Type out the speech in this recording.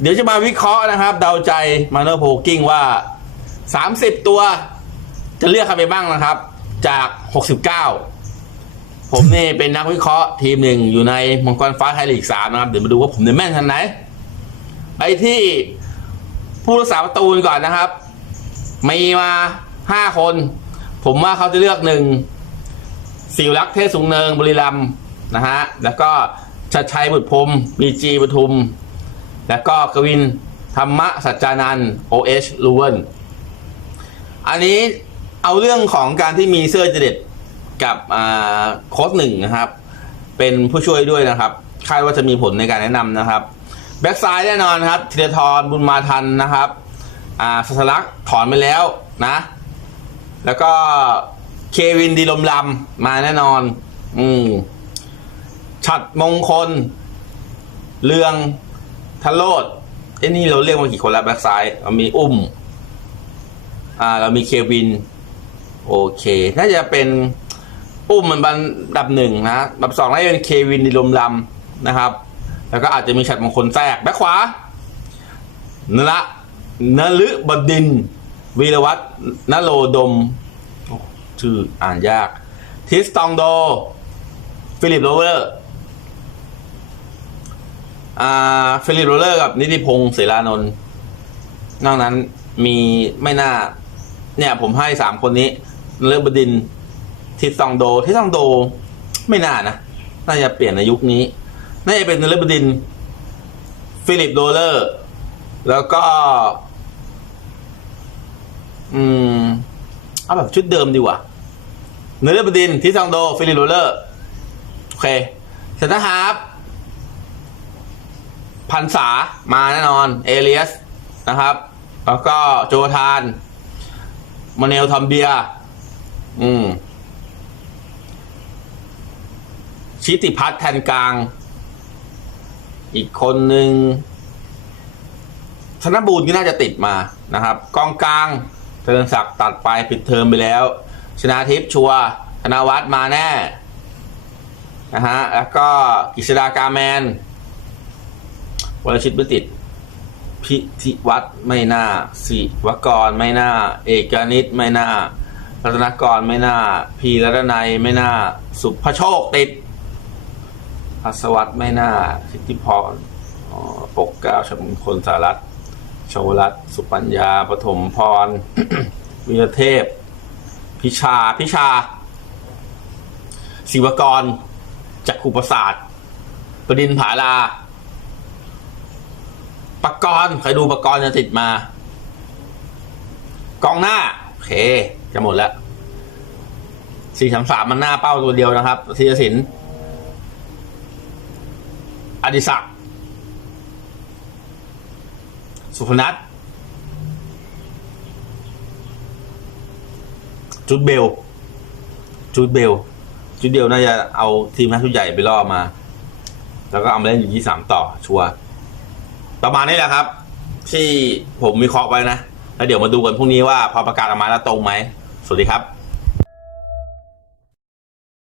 เดี๋ยวจะมาวิเคราะห์นะครับ เดาใจมาโนโพกิ้งว่า 30 ตัว จะเลือกใครไปบ้างนะครับ จาก 69 ผมนี่เป็นนักวิเคราะห์ทีมหนึ่งอยู่ในมังกรฟ้าไทยลีกสามนะครับ เดี๋ยวมาดูว่าผมเนี่ยแม่นทันไหน ไปที่ผู้รักษาประตูก่อนนะครับ มีมาห้าคน ผมว่าเขาจะเลือกหนึ่งสิวรักษ์เทศสูงเนิงบุรีรัมนะฮะ แล้วก็ชัดชัยบุตรพรหมบีจีปทุม แล้วก็กวินธรรมะสัจจานันโอเอชลูเวนอันนี้เอาเรื่องของการที่มีเสื้อเจด็ดกับโค้ชหนึ่งนะครับ เป็นผู้ช่วยด้วยนะครับ คาดว่าจะมีผลในการแนะนำนะครับ แบ็กซ้ายแน่นอนครับธีรทรบุญมาทันนะครับอ่าสัสลักษ์ถอนไปแล้วนะ แล้วก็เควินดีลมลำมาแน่นอน อืมฉัดมงคล เรือง ทะโลดเอ้นี่เราเรียกมากี่คนแล้วแบ็กซ้ายเรามีอุ้ม อ่า เรามีเควิน โอเค น่าจะเป็นอุ้มมันบันดับหนึ่งนะดับสองน่าจะเป็นเควินดีลมลำนะครับ แล้วก็อาจจะมีฉัดมงคลแทรกแบ็คขวานละนลึบดิน วีรวัฒน์นโรดม ชื่ออ่านยาก ทิสตองโด ฟิลิปโรเวอร์ อ่าฟิลิปโรเลอร์กับนิติพงศ์เสรานนท์นอกนั้นมีไม่น่า เนี่ย ผมให้สามคนนี้นลึบดินทิสตองโดทิสตองโด ไม่น่านะ น่าจะเปลี่ยนในยุคนี้ น่าจะเป็นเนฤบดิน ฟิลิปโรเลอร์ แล้วก็ อืม เอาแบบชุดเดิมดีกว่าเนฤบดินทร์ทิซองโด ฟิลิปโรเลอร์ โอเคเซนต์ฮาร์ พันษามาแน่นอน เอเลียสนะครับ แล้วก็โจทานมาเนลทอมเบีย อืม ชิติพัฒน์แทนกลาง อีกคนหนึ่งธนบูรณ์ก็น่าจะติดมานะครับ กองกลางเทินศักดิ์ตัดไปปิดเทอมไปแล้ว ชนาทิพย์ชัวธนวัฒน์มาแน่นะฮะ แล้วก็กิษดากาแมน วรชิตไม่ติดพิธิวัตรไม่น่าศิวกรไม่น่า เอกนิตไม่น่า รัตนกรไม่น่า พีรัตนัยไม่น่า สุภโชคติดพัสวัตไม่น่าสิทธิพรปกเก้าชมคลสารัตน์ชวรัตสุปัญญาปฐมพร วิรเทพ พิชาพิชา ศิวกรจักขุประสาทประดินผาลา กรณ์ใครดูปกรณ์จะติดมา กองหน้า โอเค จะหมดแล้วสี่สามสามมันหน้าเป้าตัวเดียวนะครับธีรศิลป์อดิศักดิ์สุพนัทจุดเบล จุดเบล จุดเดียวน่าจะเอาทีมนักชุดใหญ่ไปล่อมา แล้วก็เอามาเล่นอยู่ที่สามต่อชัวร์ ประมาณนี้แหละครับ ที่ผมวิเคราะห์ไว้นะ แล้วเดี๋ยวมาดูกันพรุ่งนี้ว่าพอประกาศออกมาแล้วตรงไหม สวัสดีครับ